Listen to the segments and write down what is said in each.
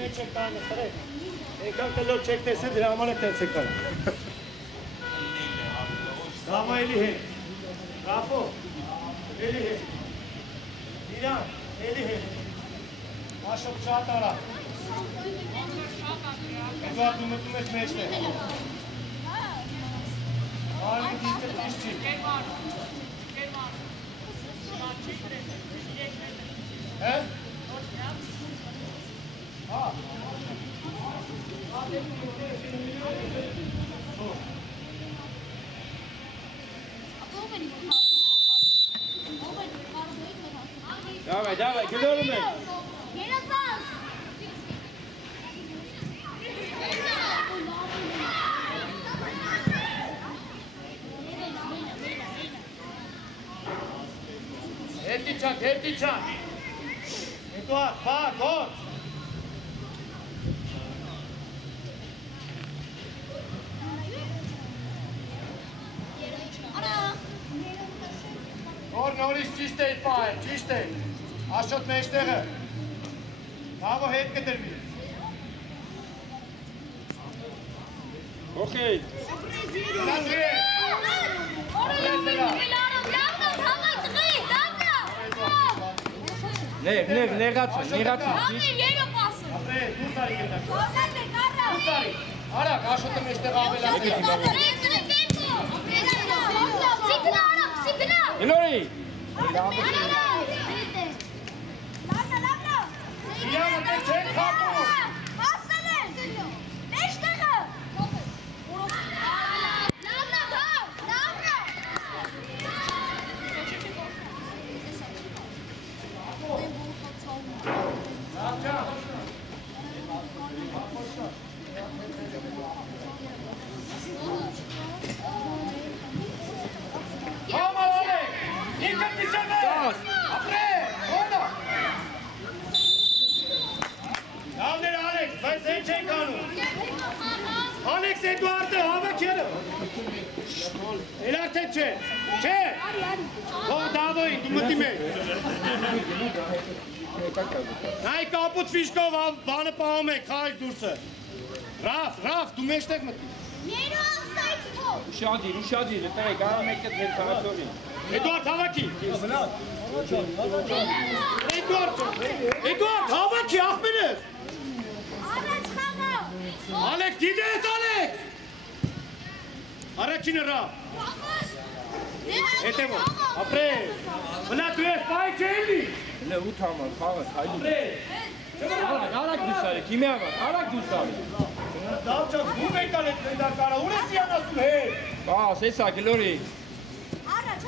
մեջ եք տանը, խրեք։ Եկան կլոր չեք տեսել, դրա համար է տենց եք տանը։ Դավա էլի հետ։ Ռապո, էլի հետ։ Իրան, էլի հետ։ Աշոք շատ արա։ Էդվարդ ու մտում ես մեջն է։ Արին դիստը տիշ չի։ Հե? Հա։ Давай, գլորում ենք։ Հետի չան։ Հետո պար, գոտ։ Նորից ճիշտ էի պահել, ճիշտ էի։ Աշոտ մեջտեղը։ Դավո հետ կդրվի։ Okay. Նեղացում։ Ապրե, դուս արի գետակ։ Դուս արի։ Արակ, Աշոտը մեջտեղ ավելացի։ Գլորի։ Իանը տեղ չեն խապում։ Հասել են։ Մեջտեղը։ Ալեքս Էդուարդը հավաքերը։ Էլարդեն չէ։ Չէ։ Հող դավոյին, դու մտի մեջ։ Նայ կապուտ վիշկով բանը պահում եք, խայր դուրսը։ Ռաֆ, դու մեջտեղ մտի։ Ուշադիր, տեղ գարը մեկը դեր կարատորին։ Էդուարդ հավաքի։ Էդուարդ հավաքի, աղբերես։ Ալեք, դիդես Ալեք։ Առաջինը Ռաֆ։ Հետևո, ապրե։ Վնա դու ես պայ չելի։ Հլը ուտ համար, խաղս, հայլու։ Արակ դուս արի, կիմի համար, արակ դուս արի։ Դավ չաս, ում եք ալեք նենդար կարա, ուր ես յանասում հետ։ Բաս, էսա, գլորի։ Առաջ։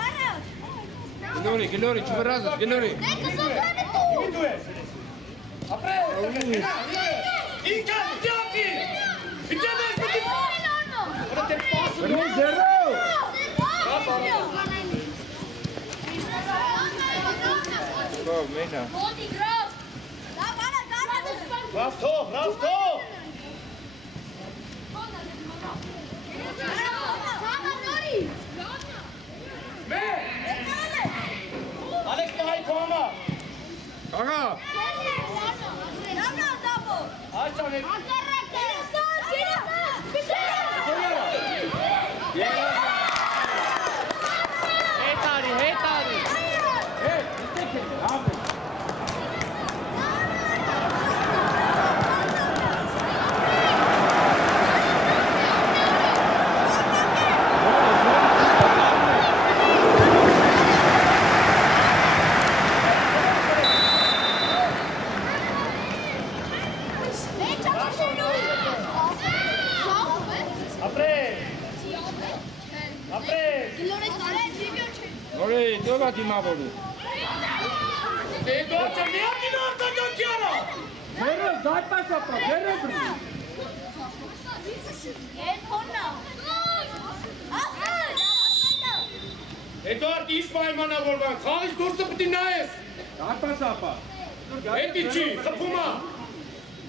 Գլորի, չվրազս, գլորի։ Իմի դու ես։ Ապրե, ինքան, դյապի։ Իջան ես մտի։ Որը տեր պասում։ Բրին ձերով։ Բավ, մենա։ Ռավ թող։ Ալեքս պահի կոմա։ Աղա։ Այս ճանեք։ Հետարի։ Դորա դիմավորու։ Դեգոչը միակին արտական կյարա։ Հերը, զայպաս ապա, հերը բրի։ Էդվարդ իս պայմանավորվան, խաղից դուրսը պտի նայես։ Զայպաս ապա։ Հետի չի, խպումա։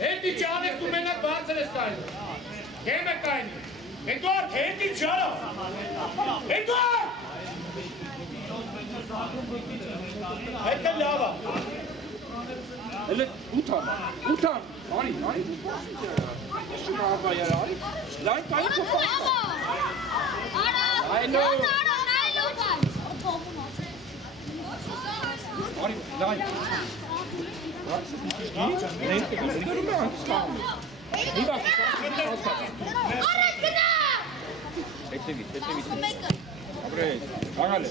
Հետի չի, Ալեքս դու մենակ բարձր ես կայնի։ Հեմ է կայնի։ Էդվարդ, հետի չի արա։ Էդվարդ! Այդ կան լավա։ Ele utam. Ari. Şuna abla yer ari. Lan kayıp kopar. Ayno. Ari, lan. Bekle git. Abre, hágale.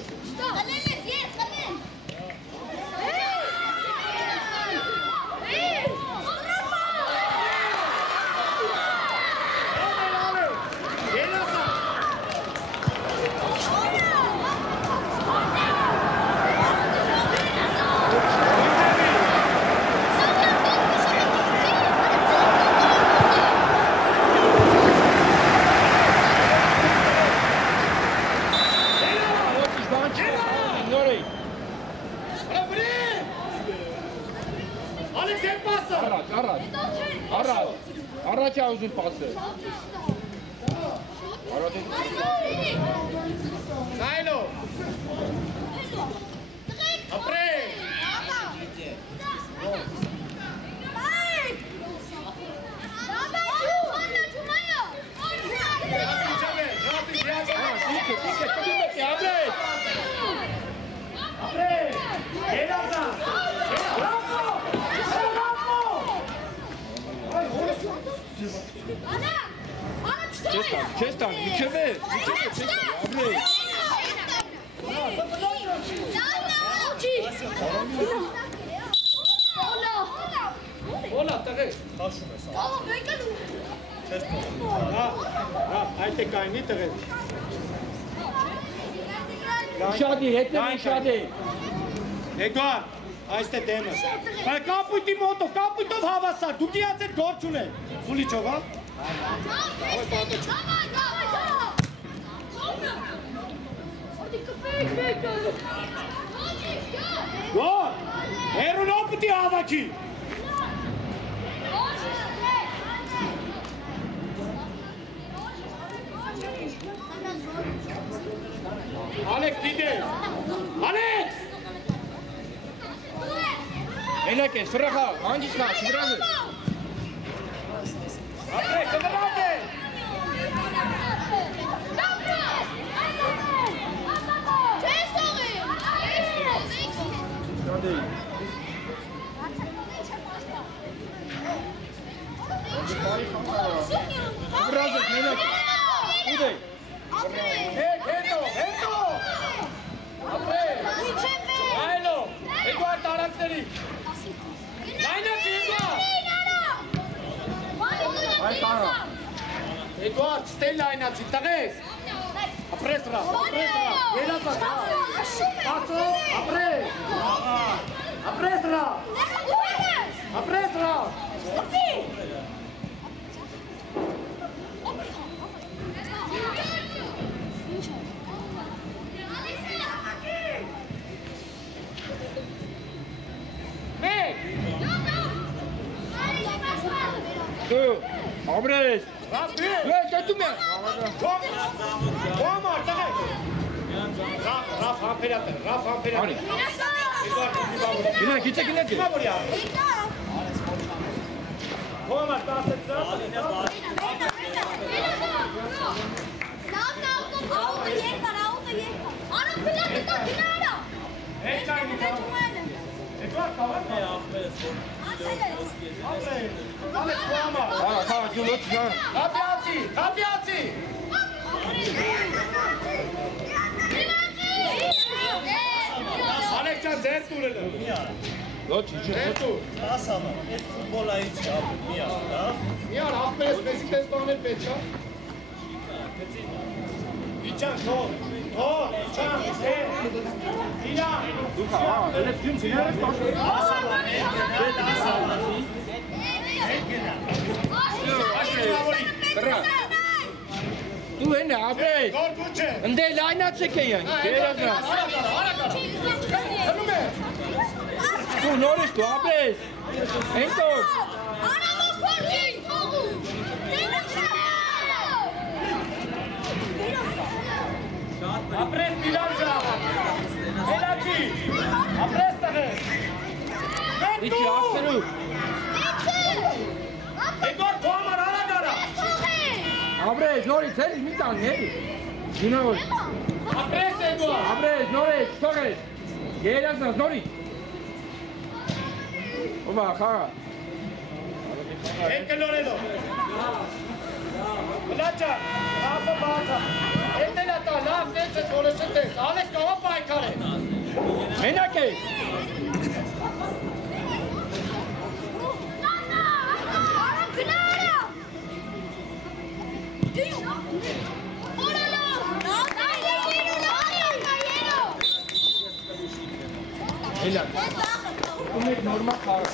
Առաջ ուզում պասը։ Նայլո։ Ապրե։ Չեստան, իքև է, ապրե։ Հոլա, տղեր։ Այդ է կայնի տղեր։ Ուշադի, հետև ուշադի։ Էգար, այստ է դեմս։ Բայց կապույտով հավասար, դուք իած էտ գոր չունեն։ Սուլիչով, հա։ Գոր, հերունով պտի հավաքի։ Ալեքս դիդես, Ալեքս! Էլակ ես, վրախա, անջիս նա, շվրազը։ Ապրե, կդրած է։ Չես տողի։ Շադեի։ Շվրազը, մենակ, ուդ է։ Հետո։ Ապրե։ Այլո, Էդուարդ տարանքների։ Լայնացի, Էդուարդ, ստել լայնացի, տղես։ Ապրես ռա, ելասա, պասո, ապրես ռա։ Դու, ապրես։ Դու ճատում է։ Կոմար, տղես։ Ռաֆ համպերատը։ Գինակ, գինակ։ Կոմար, տասեց ռաֆ։ Խաղ, դու լոչ գան։ Հապյացի։ Ալեքսան ձեր տուրել է։ Լոչ, իջը։ Ձեր տուր։ Ասամա, այդ ֆուտբոլայից չապ, միան, հա։ Միան, աղպերս մեզի տես տանել պետք է։ Իչան, թող, իչան, իրան։ Դու խաղ, դες դյուն սիներ ես տաշել։ Ասամա, Դու են է, ապրես։ Գոր դու չէ։ Ընդե լայնացեք էին, գերազնա։ Հնում է։ Դու նորից դու ապրես։ Ենտով։ Ապրես միլան ժաղ։ Հելաչի։ Ապրես տղեր։ Իչի ասերու։ Էդվար թոմար արագ արա։ Աբրեզ նորից էլի մի տան էլի։ Գինավոր։ Ապրես Էդվար։ Աբրեզ նորից թողես։ Երազնաս նորից։ Ովա խաղա։ Եկե լորելով։ Լաչա, ապա բացա։ Էդեն ատա, լավ տենց ես որոշը տենց։ Ալես կավա պայքար է։ Մենակ է։ Էլա։ Ու մեկ նորմալ խաղա։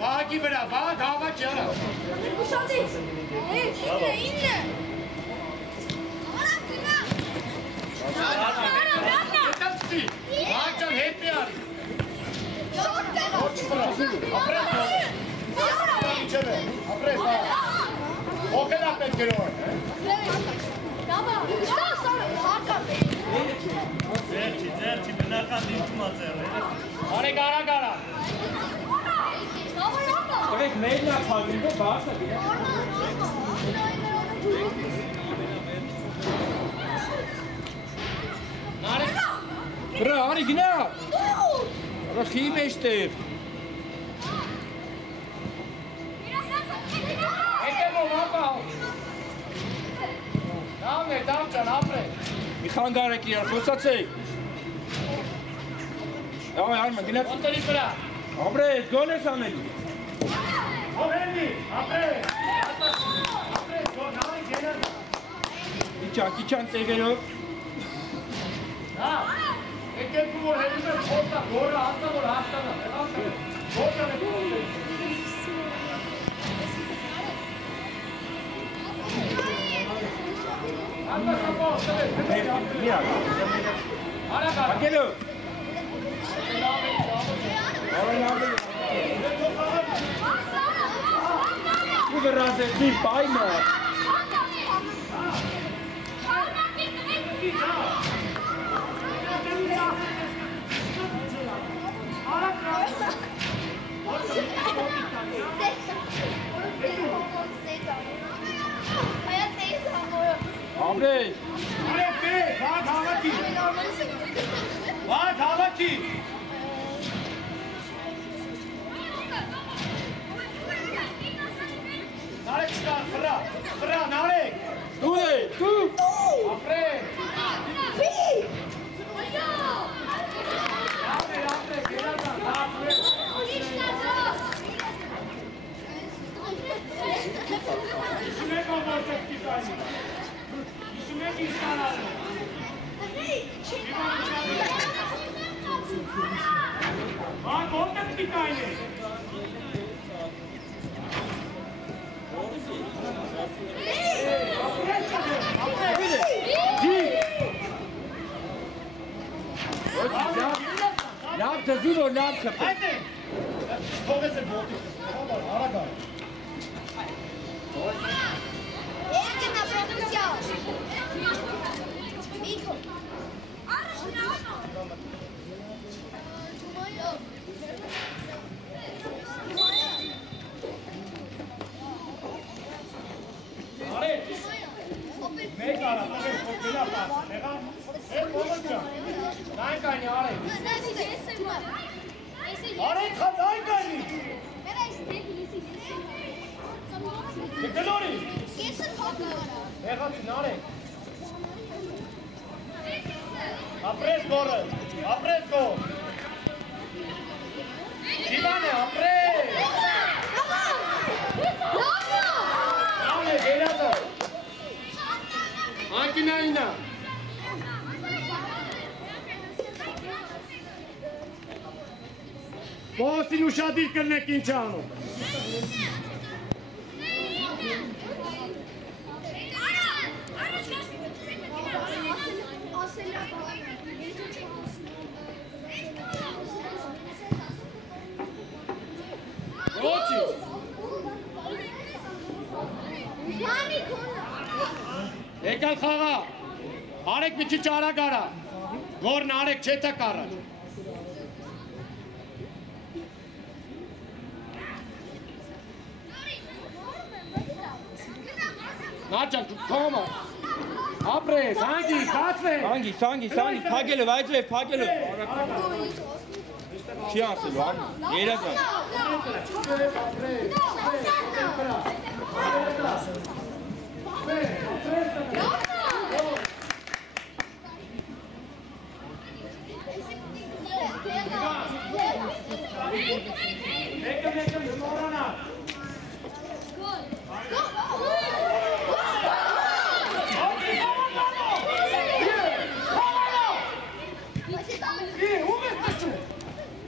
Vagi vıra, vag hava çara. İnne. Vagcan hep bir arı. Apres. O kadar bekliyor. Ձերքի բնական դիմումած է։ Արե գարա։ Եք մեյլնա խաղին դե բարձա գիտե։ Նարե։ Բրա, արի գնա։ Արա խի մեջտեր։ Եկեմ ապա։ Դամն է, դամ ջան, ապրե։ Մի խանգարեք իրար, խոսացեք։ Այ արման գնաց։ Ոնտերի վրա։ Աբրես, գոլ ես անելի։ Ովենի, ապրե։ Ապրե, նարի գենը։ Իչան տեղերով։ Հա, եկեք որ հելում ես խոտա, գորը հաստա, որ հաստանա։ Գորը է գորը։ Անդա սապա, ստվես, Միակ։ արագ։ Ակելով։ Ու վերազեցի պայմա։ Աբրես։ Արեք է, վաղ հավաքի։ Վաղ հավաքի։ Վրա, նարեք։ Դու է, դու։ Ապրեք։ Լավ դզուր որ լավ չպե։ Թողես է ոտի։ Արագ։ Երկնա պրոդուկցիա։ Միքո։ Մեկ արա, տղեր, ոտելա պաս, նեղա, հետ ողոջա, նայն կայնի արեք, արեք խած այն կայնի, գլորի, նեղացին արեք, ապրես գորը, ապրես գոր, Իվան է, ապրես, լավ է, գերատը, Անկինայինա Բոսին ուշադիր կրնեք ինչ անում Ռոչի Եկալ խաղա, արեք մի քիչ արագ արա, գորն արեք չետակ առաջ։ Նաճան, կոմա, ապրես, հանգի, կացվե։ Սանգի, փագելը, վայջև, փագելը։ Չի ասելու, անում, երազան։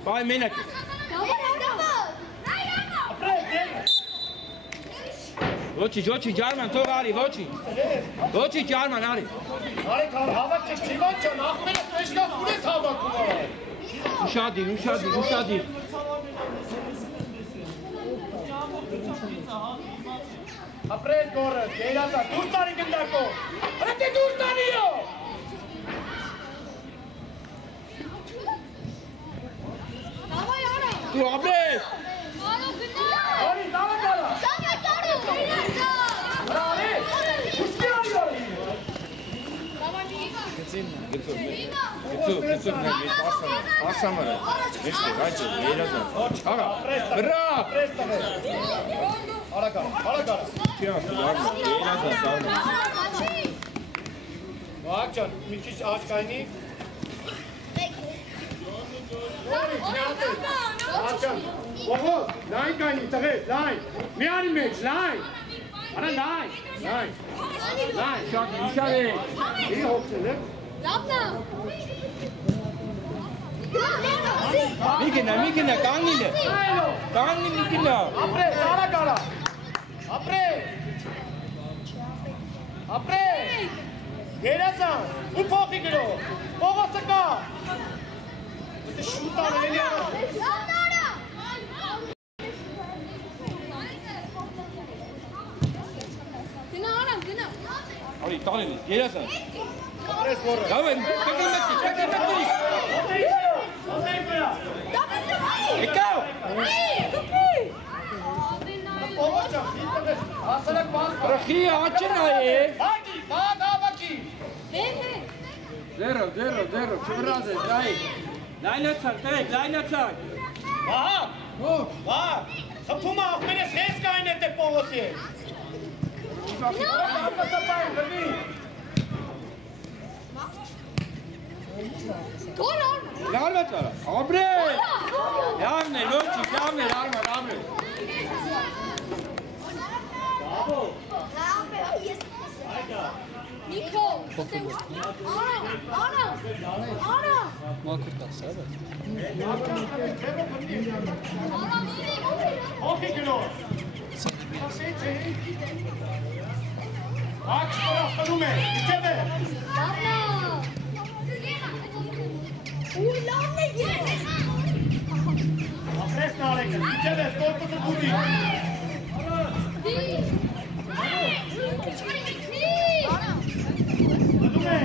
Բայ մենակ ես։ Ոչի, ջարման, թող արի, ոչի, ջարման, արի։ Արեք, հավակ չեք չիվան չան, աղմենը տեշկաց ուր ես հավաքում արայ։ Ուշադիր։ Ապրես գորս, գերազա, դուր տարի գնդակով, հրետի դուր տարի յո։ Դու ապրես։ Արի, դավա գարա։ Հրավի, ուշկի արի արի։ Գծում, ասամարը, եշտե, վայջը, երազան, արա, բրա։ Ապրես տղեր։ Արա գարա։ Չի ասել, արմա, երազան, սարմա։ Վակ ճան, մի քիչ աչ կայնի։ Որի, գնատես, աչան, ողոս, լայն կայնի, տղեր, լայն, մի անի մեջ, լայն, արա լայն, Շատ իշար է։ ի հոգսել է, Մի գնա, կանգին է, մի գնա։ ապրես, արա գարա, ապրես, գերազան, ու փոխի գրով, ողոսը կա, շուտ արելի արա, Արի, տանեն ես, երազան։ ապրես գորը, Լավ են, պեկին Եկավ։ ողոս ճան, իտղես, ասալակ բազ կա, Ռխի աչն է։ հագի, բաղավակի, Ձերով, չվրազ ես, լայնացակ։ Վահ, խփում աղմենես հես կային էտ է պողոսի է, Լարմա ծարա, ապրել, լավն է, լոչիկ, լավն է, լարմա, լավն է։ Նիկո, արա, Մաքուր տասավ է։ Հոգի գնոր։ Ակս պորախտնում է, իջև է։ Ուй, լավն է ես։ Ապրես նարեկը, իջև է, ստորպսը կուդի։ Հնում է։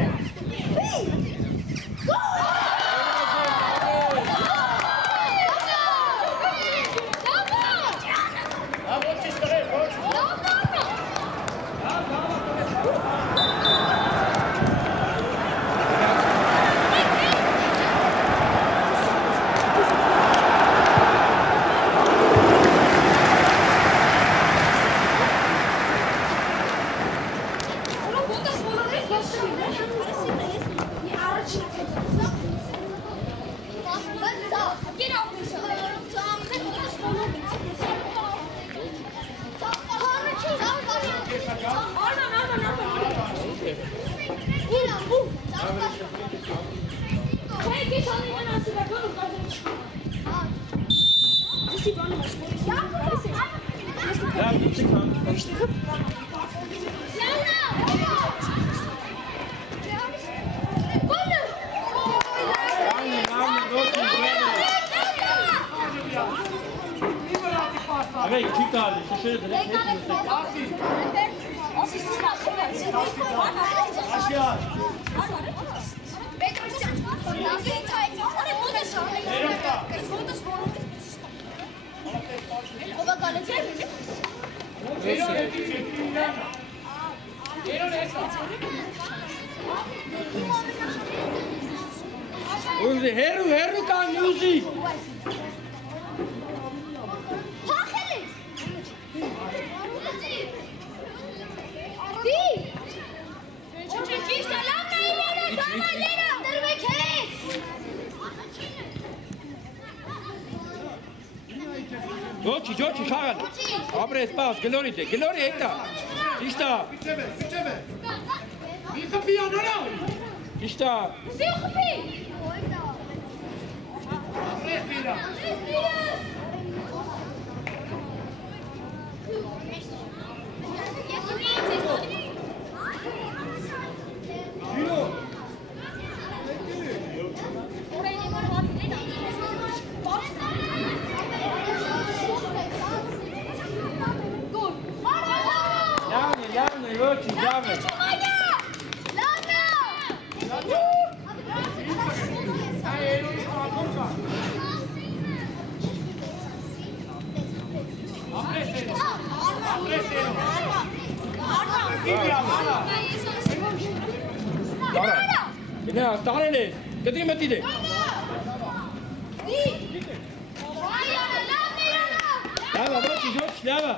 Ուզի, հերու կան, ուզի։ Ջոչի, խաղան։ Ապրես, պաս, գլորի դե, գլորի հետա։ Իշտա։ Իջև է։ Մի խպի անորա։ Իշտա։ Սիու խպի։ Ապրես բիրա։ Լավն է, ոչի, լավն է։ Գնա, տարել ես, կտրի մտիդ է։ Լավա, ոչի, ջոչ, լավա։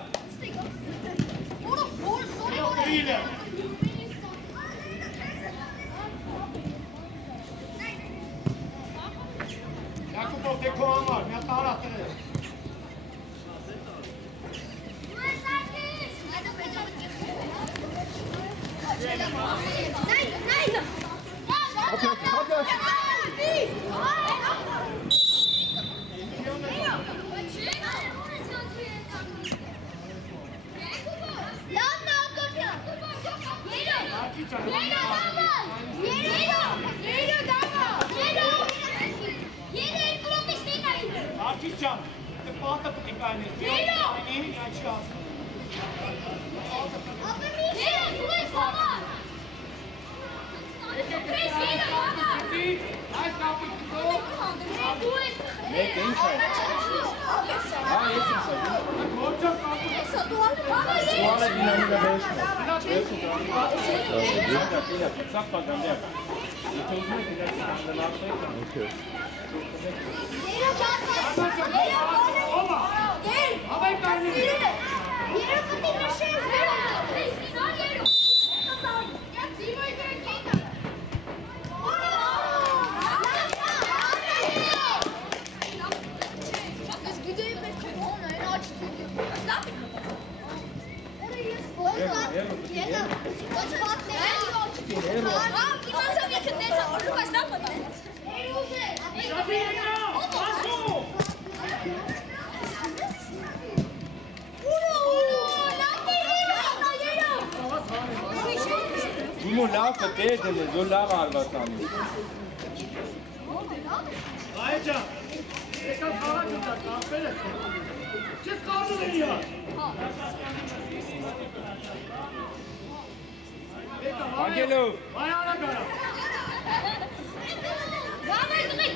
Յակուբով դեքո համար, մի տարա տրել։ Արկիչան, դե պատը պտի կայնես, բիանի, ինչի ասում։ Այս կապի կտով։ Մեկ է ինչ է։ Հա, ես ինչ է։ Ոչա կապի։ Սուալը դինամիկա բեշն է։ Սաղ պագանդյակ։ Եթե ուզում եք իրար կանդելացը եք։ Հավայ կարնի։ Երբ պտի մշեն։ Իմու լավ կտետ է, զո լավ արվատանի։ Այ ջան, եկավ խաղաք ուտա, կամպել է։ Չես կարդում են իար։ Ագելով։ Այ արա գարա։ Գամայ դղի,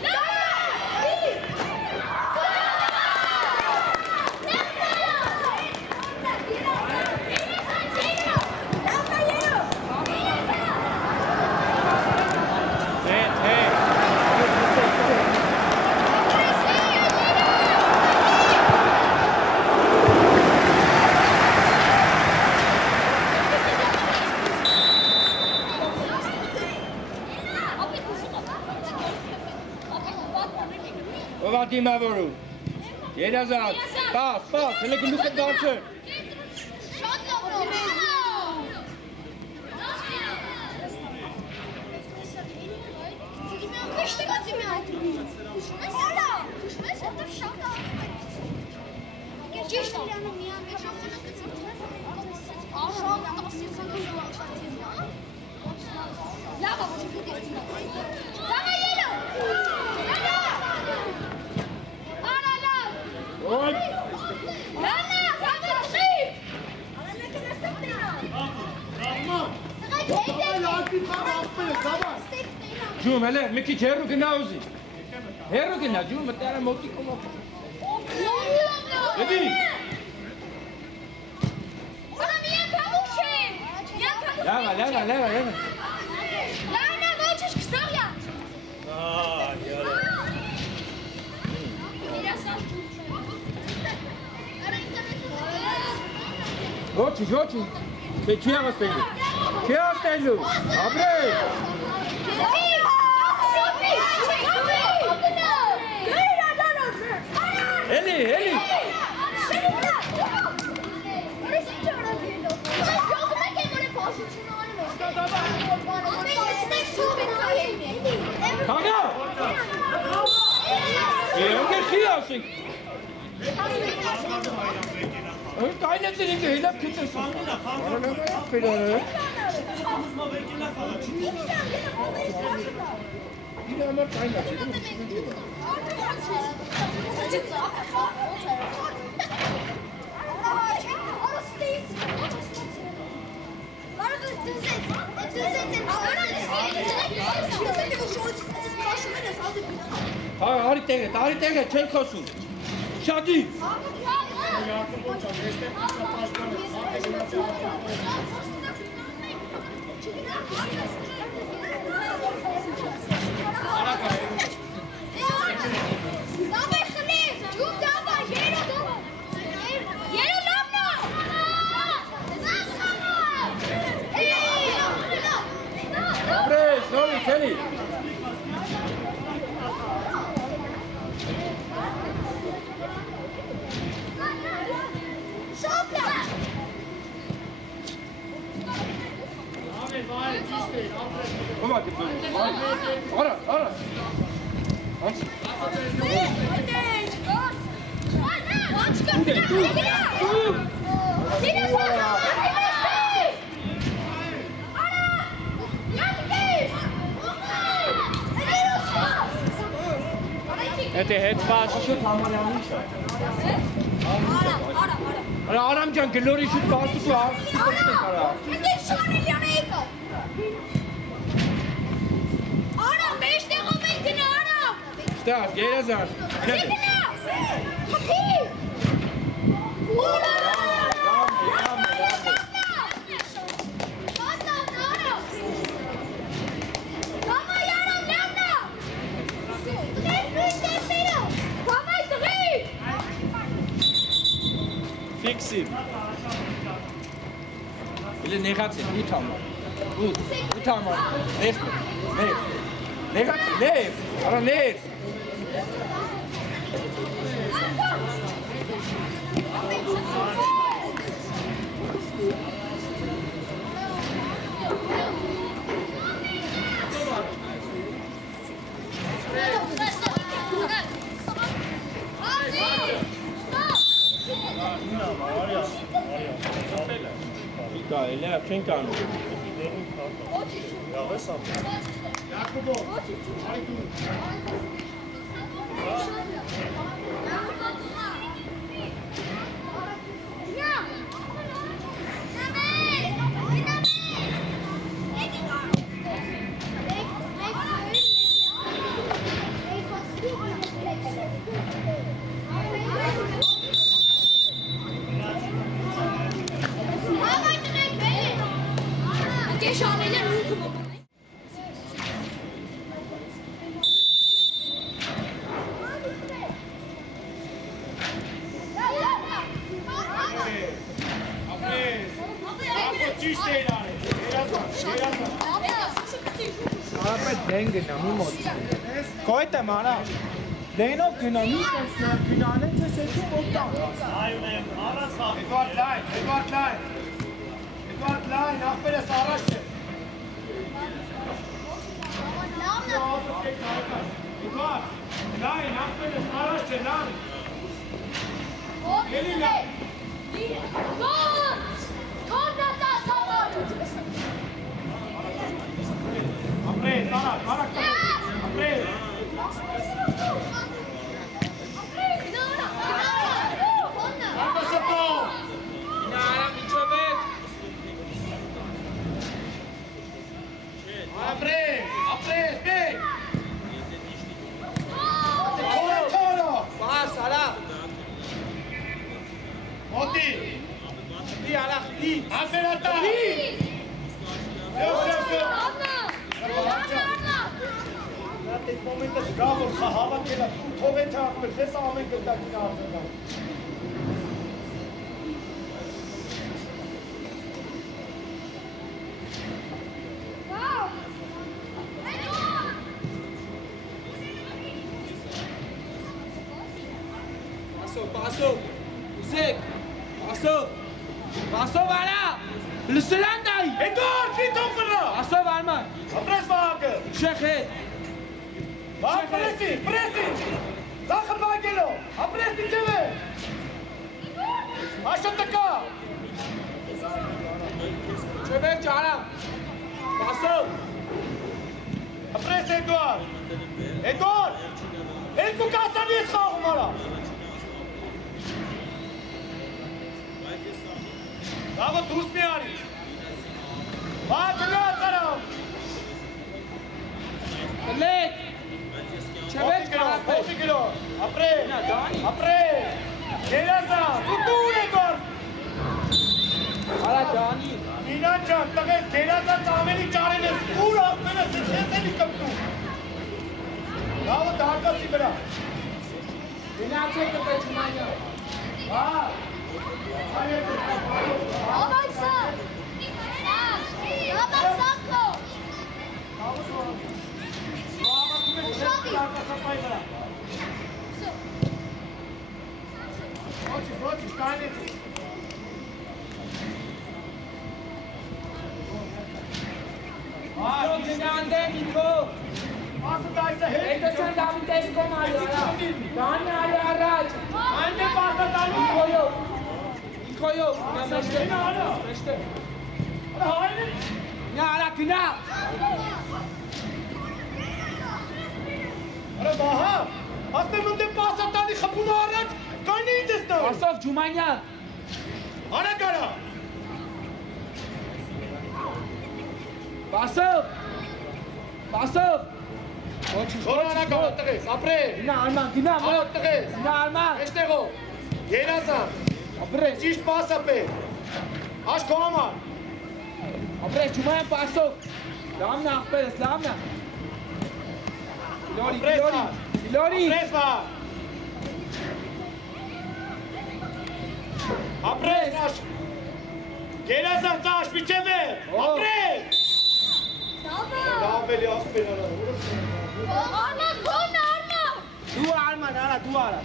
Դիմավորում, երազատ, պաս, հելը գլուկը դարձր։ շատ լավ Ջում, հելը, մի քիչ հեռու գնա ուզի։ Հեռու գնա, ջում, մտերը մոտիկ ով։ Էդի։ Լավա։ Լավա, ոչիշ կստավյա։ Ոչի, չի աստելու, ապրել։ Էլի։ Կանգա։ Եվ չի ասենք։ Կայնեցին ինքը հելապ քիծես։ Իր համար կայնացի։ Արի տեղը, չեն խոսում։ Շատի։ Kelly. Kom maar, Ara. Hans. Это headpass. Aram can glory should pass to our. Start, get us out. Fix him. Ele negați, uita-mă. Uita-mă. Negați, ara nef. Դա էլի չեն կանում։ Լավ է սա։ Յակոբո, արի դու։ Կոյտը մանա, դենով գնամի գնանեց ես էտում ոտտան։ Էդվարդ լայն, ախպերս առաջ է։ Էդվարդ, լայն, ախպերս առաջ է, լայն։ Էլի լայն։ Ապրես, արակ տղես, ապրես։ Այդ մոմենտը զգա, որ խահավակ էլա, թող է թաղմեր, ձեզ ամեն գտակին արձգան։ Պասով, ուզեք, պասով արա, լսելան դայի։ Էդվարդ, պիտոն վրա։ Պասով արման։ Ապրես վաղը։ Շեխ հետ։ Վաղ պրեսի, զախր վագելով, ապրես իջև է։ Աշը տկա։ Չվեր ճարամ, պասով։ Ապրես Էդվարդ, երկու կասանի ես խաղում արա։ Լավը դուրս մի արից։ Վաղ արամ։ Լեկ։ Չվեր ճարամ։ Հոտի գլոր, ապրես, գերազան, տուտուն Էդվարդ։ Արա դանի։ Ինան ճան, տղես, գերազան ամենի ճարել ես, ուր աղբենս, ես էլի կպտում։ Լավը դահակասի վրա։ Գնացեք կպե չումանյա։ Ոչի, կանեցի։ Գնանդե միտո։ Ասը դայսը հետ։ Հետոսան դամի տեսկոմ արի արա։ Դանի արի առաջ։ Այնդ է պասը դանի։ Իքոյով, նա մեջտեղ։ Մեջտեղ։ Հայնը։ Նա արա գնա։ Արա բահա, ասնեմ ընդ է պասը դանի խպունը առաջ, կայնի ինձ ես նավի։ Ասով Ջումանյան։ Արա կարա։ Պասով։ Որ արա կարա տղես, ապրես։ Գնա արման, գնա Արդ տղես։ Գնա արման։ Էշտեղով, երազան, Ապրես, ճիշտ պասը պեր։ Աշկո համար։ ապրես Ջումանյան պասով։ Լամնա աղպերս, լամնա։ Իլորի։ Ապրես վա։ Ապրես աշ։ Երազան ծաշ, միչև է, ապրես։ Լավ էլի ասպեր արա։ Դու արման, արա, դու արա։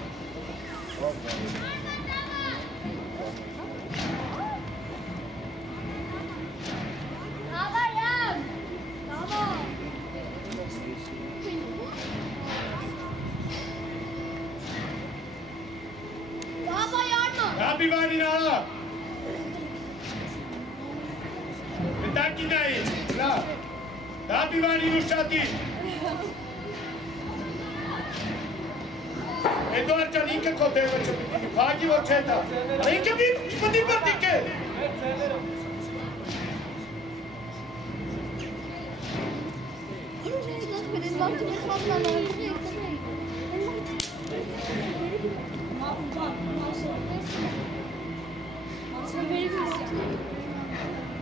Happy birthday, Nana! Ակինային, լավ, դաբիվանի ուշատի։ Էդուարդ ճան ինքը քո դեղը չպիտի, բագի որ չէ դա, ինքը պիտի բրտիկ է։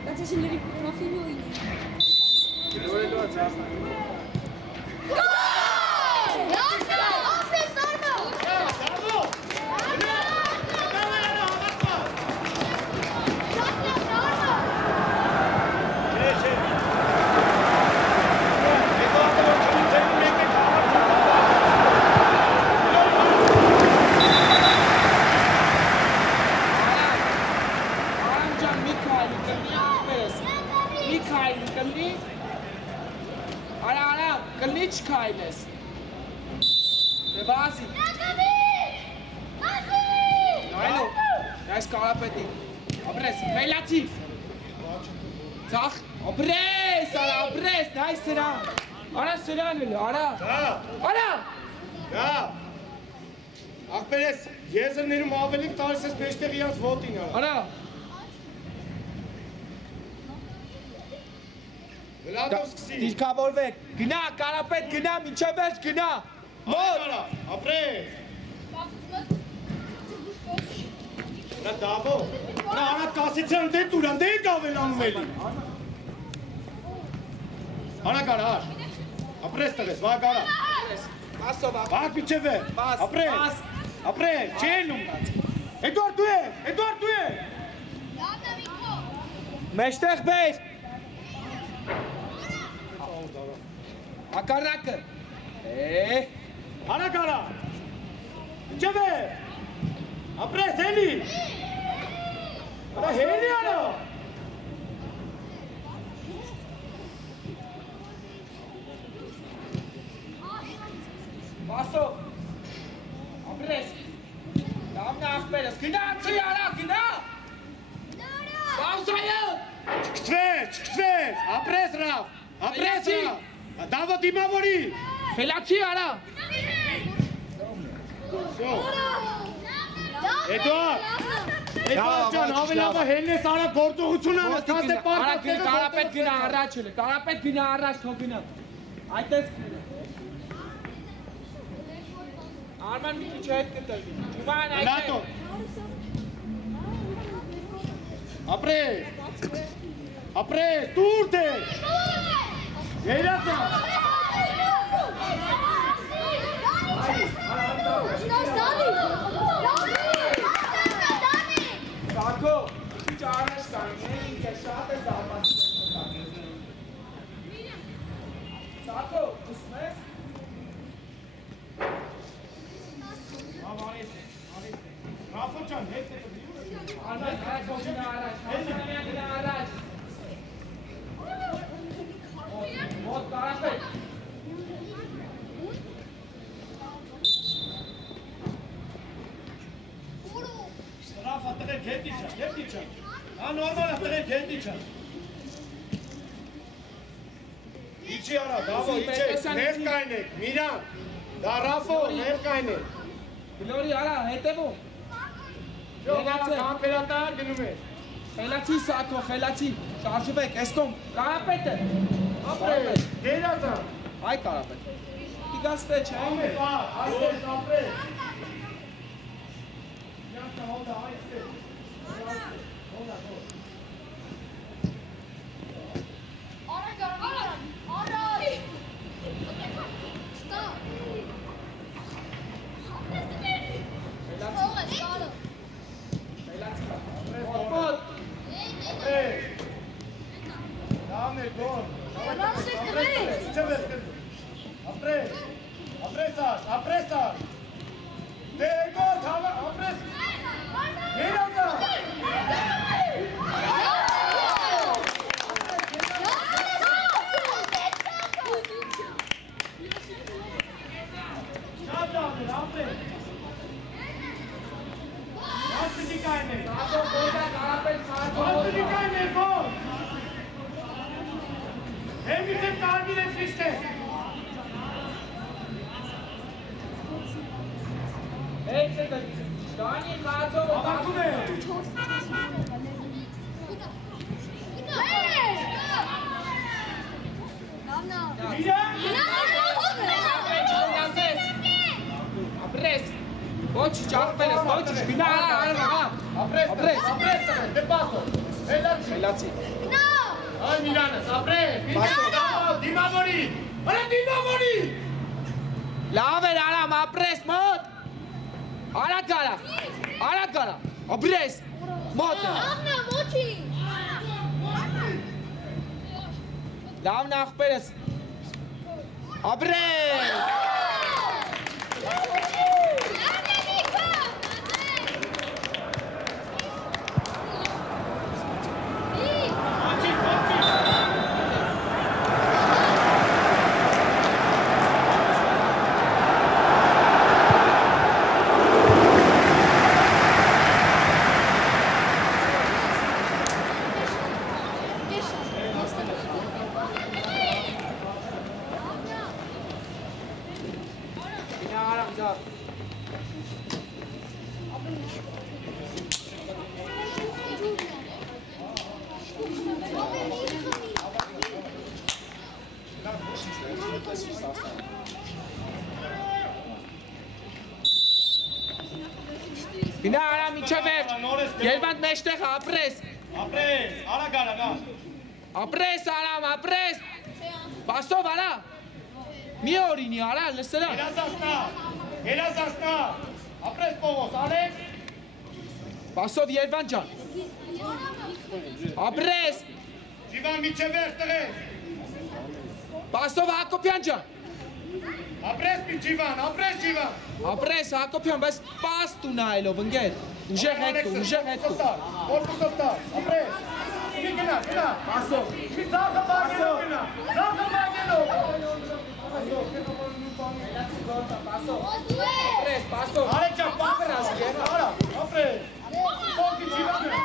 Das ist ein Profil. Ախպերես, եզրներում ավելին տալիս ես մեջտեղ իրանց ոտին արա։ Վլադով սկսի։ Դիրքավորվեք, գնա, Կարապետ, գնա, մինչև վերջ գնա։ Մոտ։ Ապրես։ Նա դավո։ Նա արա կասիցյան դե տուրան, դե եք ավելանում էլի։ Արա կարար։ Ապրես տղես, վակ արա։ Վակ միչև է, ապրես։ Ապրես, չելում։ Էդուարդ դու ես, Էդուարդ դու ես։ Մեջտեղ բեր։ Ակարակը։ Արա կարա։ Միչև է։ Ապրես, հելի։ Արա հելի արա։ Վասո։ Ապրես, լավն ախպերս, գնա ծի արա, գնա, բաղզայը, չկտվես, ապրես ռավ, դավո դիմավորի, խելացի արա, Էդուարդ ճան, ավելավը հելնես արա գործողություն անես, կաստ է պարտատեղը Կարապետ գնա առաջ էլը, Կարապետ գնա առաջ թող գնա, այդպես Arman bir küçük et getirdi. Cuman ayda. Nato. Apres, turte. Geyrasa. Sako, hiç araştırmayın. Neyin keşfete dalması. Sako, kısmet. Rafocan, hep Araç, boşuna araç. Hastaneye araç. Mot, Karapet. Rafa, tăgăi, getiça. Ha, normal, tăgăi, getiça. İçi ara, davo, içi. Nerkaynek, Miran. Da Rafo, nerkaynek. Bilori, ara, hetevo. Կամպերատար գնում է։ Խելացի Սակո, խելացի, շարժվեք, էսկոմ, Կարապետը։ Ապրես, գերազա։ Այ Կարապետ։ Տիգաստե չէ։ Ապրես, ապրես։ Յանտա հոդա այստե։ Հոդա։ Արա։ Ես եմ կարմիր եմ սիշտ է։ Հետ է Դանի խացով օտակում է։ Ապրես, ոչի ճաղպել ես, ոչի, գնա արա, ապրես, դե պասո, հելացի, այ Միրանես, ապրես, դիմավորի, արա դիմավորի, լավ էր արամ, ապրես, մոտ, արատ գարա, ապրես, մոտ է, լավն աղպերս, ապրես, Գնա արա միջև վերջ, երբանդ մեջտեղ ապրես, արա գարա, ապրես արամ, ապրես, պասով արա, մի օրինի արա, լսրա, հելազասնա, ապրես պողոս, Ալեքս, պասով երբան ճան, ապրես, Ժիվան միջև վերջ տղեր, պասով Հակոպյան ճան, ապրես մի Ժիվան, ապրես Հակոպյան, բայց պաս տու նայելով, ընգեր, ուժեղ հետքու, Որպուսով տար, ապրես, մի գնա, պասով, մի ձախը բագելով գնա, ապրես, պասով, Արեք ճան, պապրաս, արա, ապրես, Սոկի Ժիվան գնա,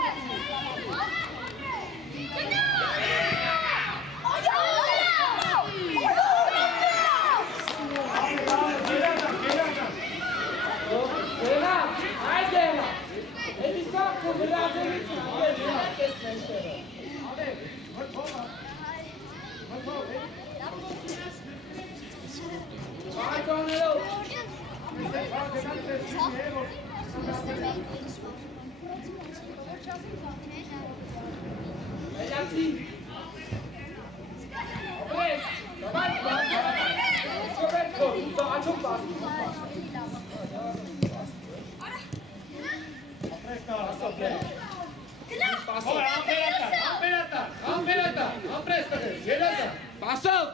Պասով,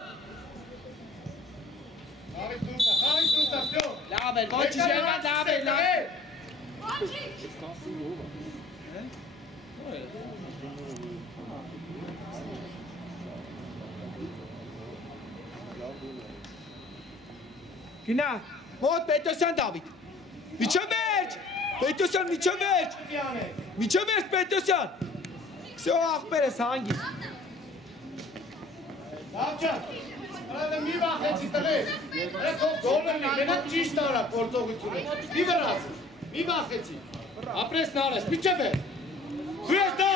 լավ էր, ոչի երբան լավ էր, Գնա, մոտ Պետոսյան Դավիթ, միջև վերջ, Պետոսյան միջև վերջ Պետոսյան, սյո աղպեր ես հանգիս, Լավջան, հրադը մի վախեցի տղեր, հրը թող գոլնի, մենակ ճիշտ արա կործողությունը, մի վրաս, մի վախեցի, ապրես նարես, մի չև է, դու ես դա,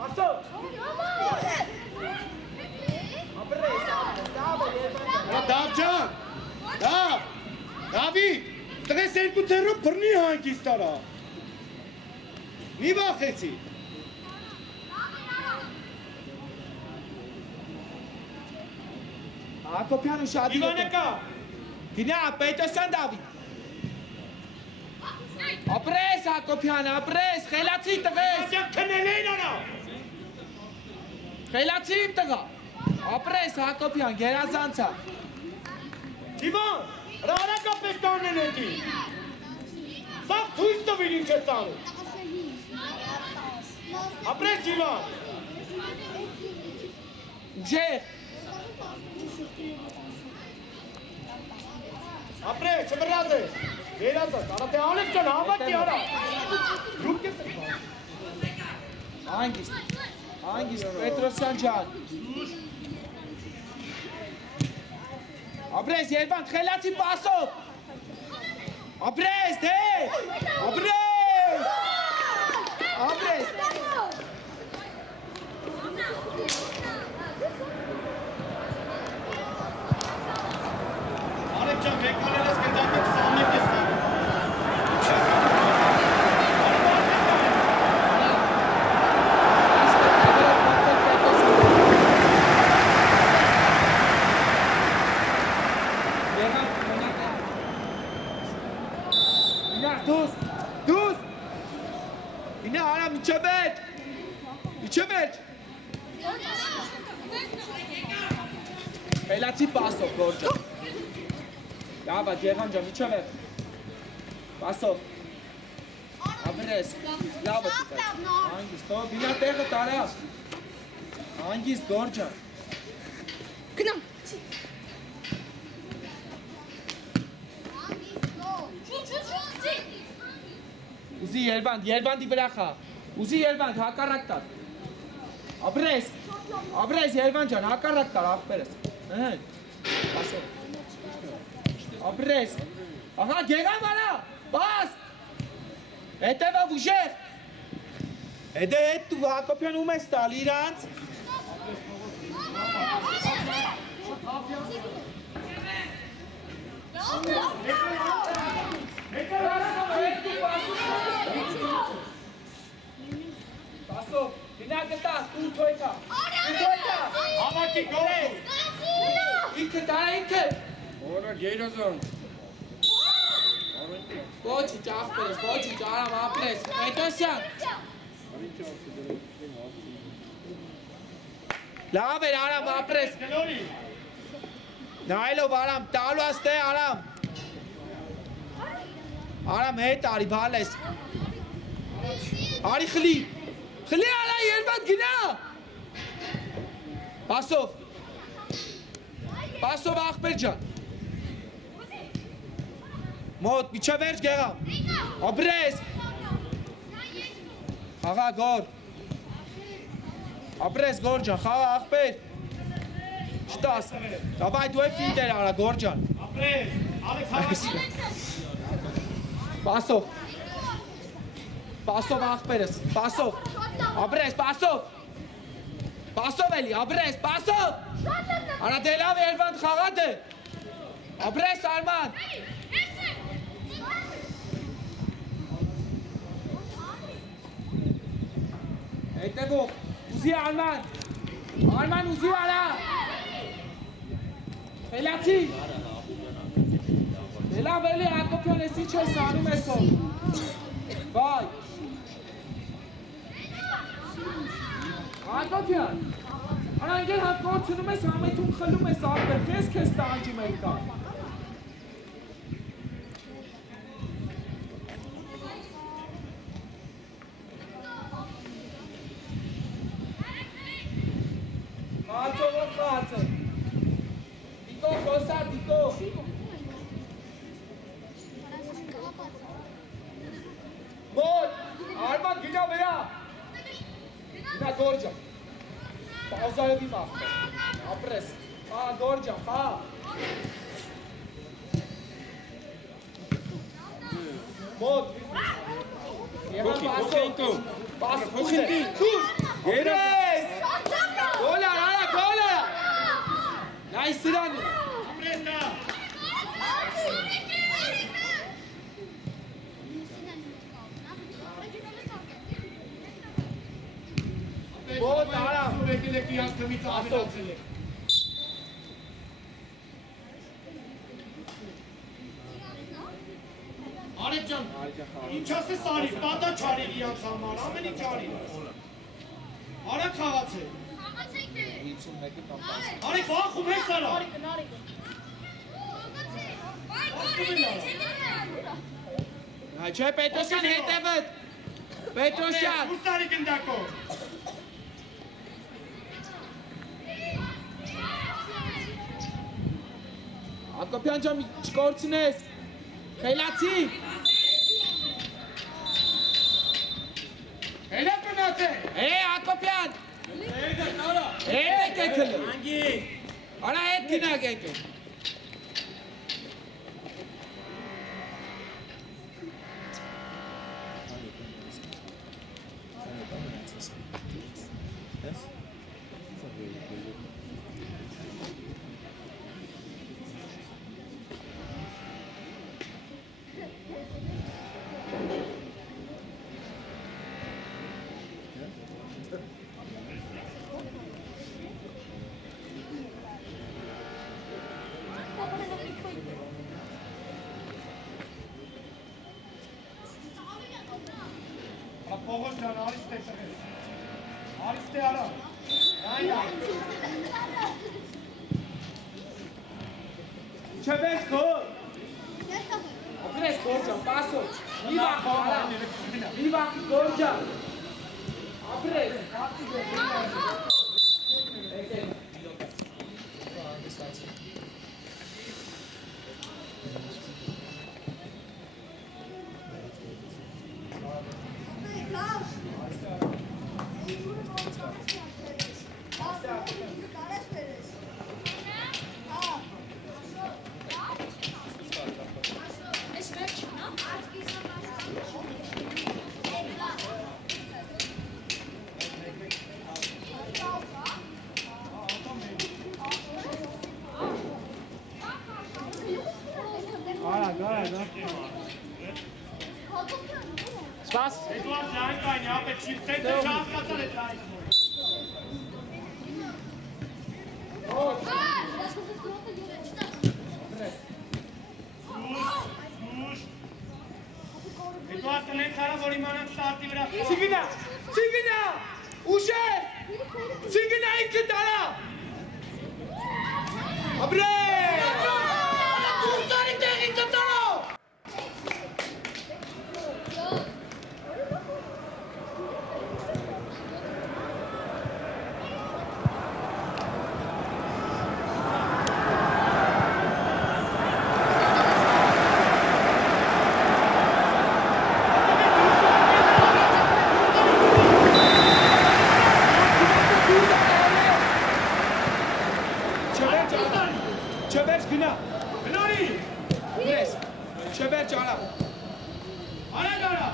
Պասով, Դավջան, Դավիթ, տղես երկու թերով բրնի հանգիստ արա, մի վախեցի, Հակոպյանը շատ Իվանեկա, Գնա, Պետոսյան Դավիթ, ապրես Հակոպյան, ապրես, խելացի տղես, քնել էին արա, խելացի տղա, ապրես Հակոպյան, գերազանցա, Իվան, հրարակա պետք անեն էտի, սաղ թույս տվիր ինչ ես անում, ապրես Իվան, ջեղ, ապրես, չմրած ես, երազած, արա թե անեք ճան, հավակի արա, լուկ ես հանգիստ, Hangisi? Petrosyan Can. Abrez, Yervan, Xelaci Pasov. Abrez, de! Abrez! Abrez! Arepcan, bekleneles gedamlık sağlık istedim. Դուս Ինա արա միջևեջ Խելացի պասով գորջը Լավա Գեղան ջան միջևեջ Պասով Աբրես լավը տուտես Հանգիստ ով ինա տեղը տարա Հանգիստ գորջը Գնամ Ուզի Երվանդ իվրախա, ուզի Երվանդ, հակարակ տար, Աբրես Երվանդ ջան, հակարակ տար, աղբերս, Աբրես, աղա գեղամ արա, բաս, հետևավ ուժեղ, հետե հետ դու Հակոբյան ում ես տալ իրանց, Պասով, դինա գտա, դու թոյքա, Հավաքի գոհ։ ինքը տարա ինքը, Ora Geyrazon. Ոչի ճաղպերես, ոչի ճարամ ապրես, Պետոսյան, լավ էր արամ ապրես, նայլով արամ, տալու աստե արամ, Արամ հետ արի բալես, արի խլի արա Երվանդ գնա, Պասով աղբեր ջան, մոտ միջավերջ գեղամ, Աբրես, խաղա գոր, Աբրես գոր ջան, խաղա աղբեր, չտաս, դավայ դու է ֆինտեր արա գոր ջան, Աբրես, Ալեքս հավաքի։ Պասով աղբերս, պասով, Աբրես, պասով էլի, Աբրես, պասով, արա դելավ Երվանդ խաղատ է, Աբրես Արման, հետևող, ուզի Արման ուզի արա, Խելացի, դելավ էլի Հակոբյան էսի չես անում էսով, վայ, Հակոբյան, արա ինգեր հատ կորցնում ես, համեթում խլում ես աղբեր, կես տանջի մեր կան։ Խացովով խացը, դիկո խոսար, դիկո։ Մոտ, Արման գինա վերա, գինա գորջա, պաուզայովի մաղբեր, ապրես, գորջա, մոտ, պասուր է, երես, գոլար, արա, գոլար, նայ սրանի, Մոտ արամ, եկել եք իրանց թմից ավելացել եք։ Արեկ ջան, ինչ ասես արիր, պատա չարիր իրանց համար, ամեն ինչ արիր։ Արեք խաղացեք։ Արեք վախում ես արա։ Հայ չէ Պետոսյան հետևդ, Պետոսյան։ Ուս տարի գնդակով։ Հակոբյան ջան չկորցնես, խելացի։ Հելա կնացե։ Հակոբյան, Հետ եկեք հլը։ Արա հետ գնակ եկեք։ Պողոսյան, արիստ է տղեր, արիստ է արա, Չվես գոր։ Ապրես գորջան, պասոչ, մի վախ արա, մի վախ գորջան, ապրես, Սպաս։ Էդուարդ լայն կայնի, ապետ չիպսետ է չավ կացար էդ լայն։ Էդուարդ տնեց հարա, որ իմանանք ստարտի վրա։ Չիգնա, չիգնա, ուշեր, չիգնա ինքը տարա։ Ապրես, դուրսարի տեղի կտարո։ Չվեր գնա։ Գնորի։ Ապրես, չվեր ճարա։ Արա գարա։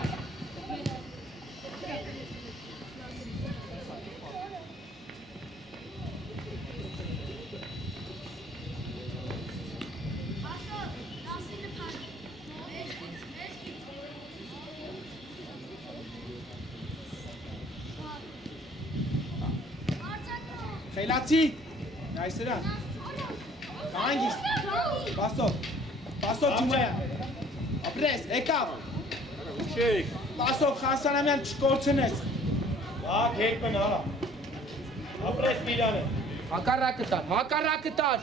Խելացի, նայսերա։ Կանգիստ, պասով ջումայա, ապրես, եկավ, պասով խանսանամյան չկործնես, Ակ հերպն արա, ապրես միրան է, հակարակը տար,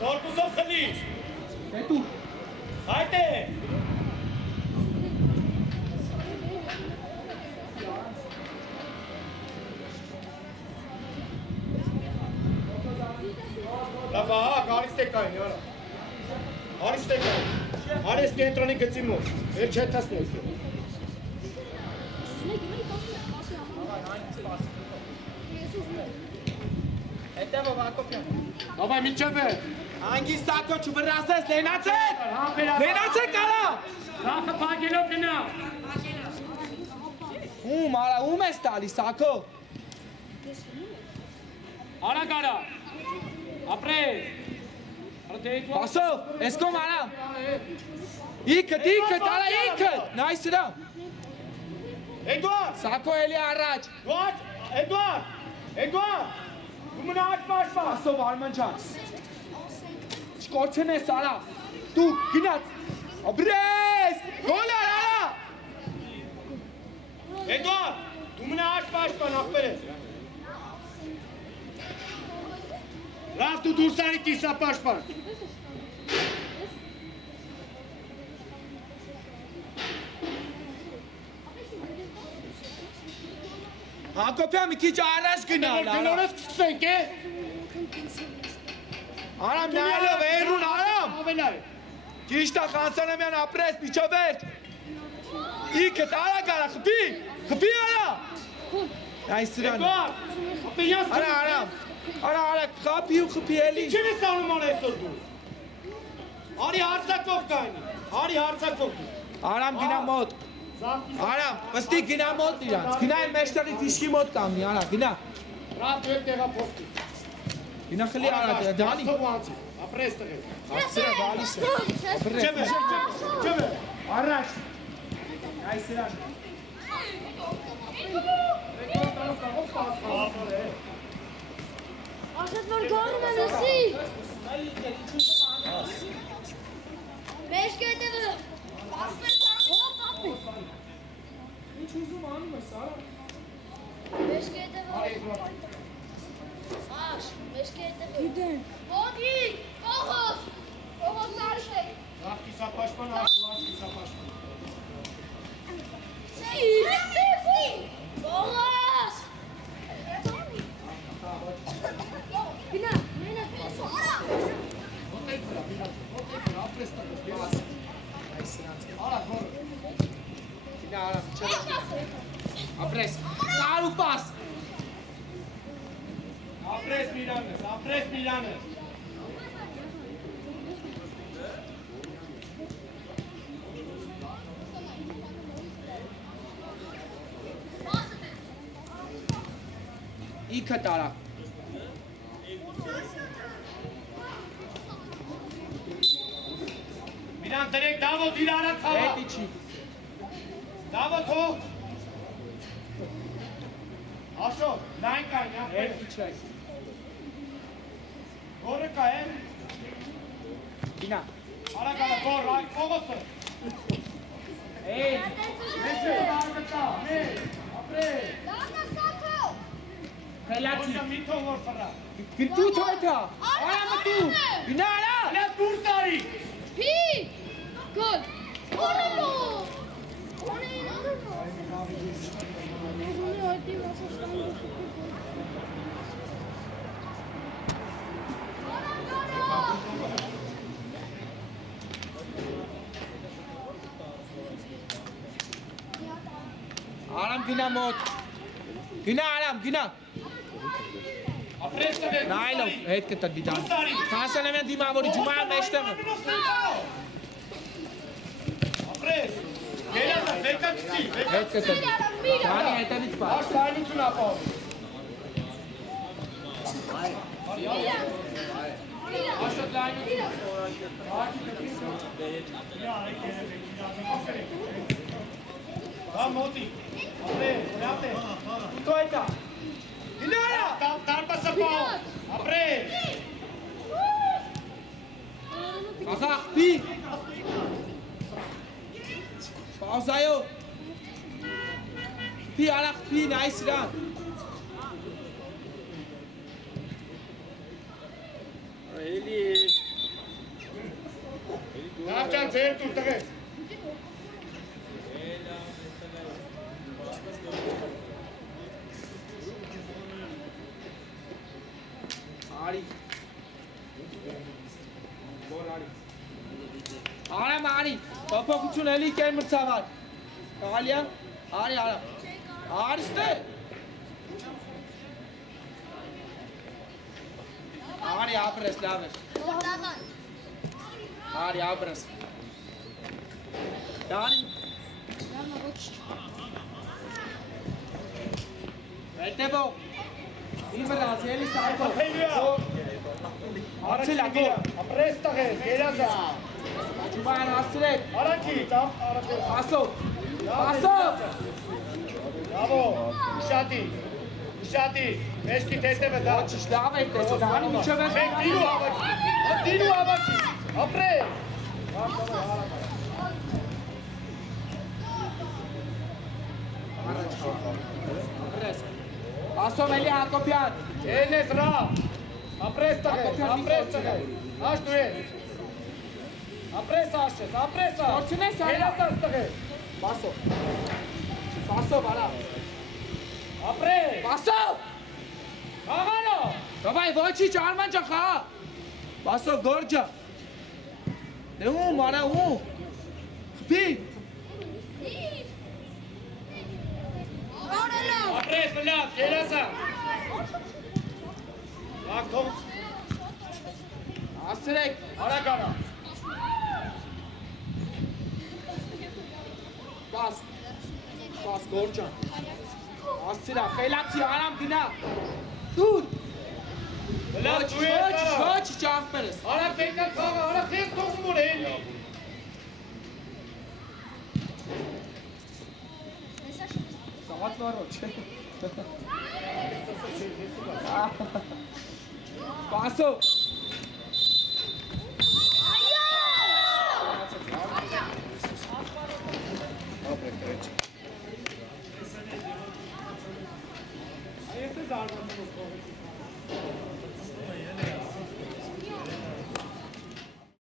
կորպուսով խլիր, հետու, հայտ է, լավա, արիստ է կային, արա, արիստ է կային, արես կենտրոնի գծի մոտ, էր չետասնես, հետևով Հակոբյան, ավայ միջև է, անգիս սակո չվրասես, լենացեք արա, ռախը պագելով գնա, արա, ես տալի սակո, արա գարա, ապրես, պասով, ես կոմ արա, իքըտ, արա իքըտ, նայսրա, Էդուարդ, սակո էլի առաջ, Էդուարդ, դու մնա աչպաշպաշ, պասով արման ճան, չկործնես արա, դու գնաց, ապրես, գոլար արա, Էդուարդ, դու մնա աչպաշպան ախպեր ես, լավ դու դուրսարի կիսապաշպան, Հակոբյան մի քիչ առաջ գնալ, արա, գնորես կսենք է, արամ նայելով էրուն, արամ, ավելա է, ճիշտ է խանսանամյան ապրես, միջավերջ, իքըտ, արա գարա, խպի արա, Այս դրան։ Պինյաս Արա, խապի ու խփի էլի։ Ինչին ես անում անեսօր դու։ Արի հարցակով կայնի, արի հարցակով։ Արամ գնա մոտ։ Արամ, պստի գնա մոտ իրանց։ Գնա այն մեջտեղի ֆիշկի մոտ կանգնի, արա, գնա։ Ռատ դու տեղափոխվի։ Գնա խլի արա, դանի։ Ապրես տղեր։ Ասրա գալիս է։ Ջեբե։ Առաջ։ Այս դրան։ Աշետ որ գարում են ըսի։ Մեշ կետևը։ Ինչ ուզում անում ես, արա։ Մեշ կետևը։ Աշ, մեշ կետևը։ Գիտեն։ Ոգի, կողոս։ Կողոս արշեք։ Ռատ կիսապաշպան, աշուած կիսապաշպան։ Կողոս։ Գնա, մենա պես արա։ Ոտեք վրա, ապրես տղեր։ Այս դրանց։ Արա, գոր։ Գնա, արա, չես։ Ապրես։ Տար ու պաս։ Ապրես Միրանես, ապրես Միրանես։ Իքը տարա։ Միրան տրեք դավոտ իր արատ խաղա։ Հետի չի։ Դավոտ հող։ Աշո, լայն կայն, ապրես։ Հետի չայ։ Գորը կա է։ Գնա։ Արա գալա, գոր, այ կողոսը։ Էй, Մեզ է բարգտա, մեզ, ապրես։ Լավնա սակո։ խելացի։ Ոչա միթով որ խրա։ Գտու թոյթա։ Արա մտու։ Գնա, արա։ Հլա դուր տարի։ Պի։ Գոլ։ Օրենո։ Արամ գնա մոտ։ Գնա, արամ, գնա։ Ապրես տղեր, Նայլով, հետ կտա դիտան։ Հասան ամեն դիմավորի ջումայ մեջտեղը։ Ապրես։ Գելյասը, վեկա կցի, վեկա Հետ կտա։ Դանի հետևից պա։ Աշ լայնություն ապավ։ Աշտ լայնություն։ Հա մոտի, ապրես, լապ է, Թոյթա։ գնարա, տարպասը պահ, ապրես։ Ախա, պի։ Պաուզայո։ Պի, արախ, պի, նայս իրան։ Էլի։ Նավճան ձեր տուր տղես։ Արի։ Որ արի։ Արամ արի։ Փոփոխություն էլի կեն մրցավար։ Ալիա, արի արա։ Արի ստե։ Արի ապրես լավ է։ Արի ապրես։ Դանի։ Հետևո։ Իվրազ, էլի սայքո։ Արցել ագո։ Ապրես տղես, գելյասը։ Ջուման ասրեք։ Արանքից, արակես։ Ասով։ Ասով։ Bravo, Ishati, Ishati, meşki teteve da. Ոչիշ լավ է տեսա, դանի միջև է։ Çek dinu havaki, dinu havaki, apre. Ասով էլի Հակոբյան։ Enes ra, apres tağes, apres tağes. Aç duye. Apres aşes, apres aş. Orçun es ara. Gelas aş tağes. Basով։ Basով արա։ Apre. Basով։ Ağalo. Դավայ ոչիչ Արման ջան խաղա։ Basով գորջա։ Դե ում արա ում։ Խփի։ Apres լավ, երասա։ Լավ թող։ Ասրեք, Արագ արա։ բաս գորջան։ Ասիրա, խելացի արամ գնա։ Դուր։ Լավ, դու ես արա։ Ոչ, ճախմերս։ Արագ եկա խաղը, արագ խեղ թողում որ էլի։ Սաղատ վարոչ։ Բասո։ Այս է զարմացնող կողմից։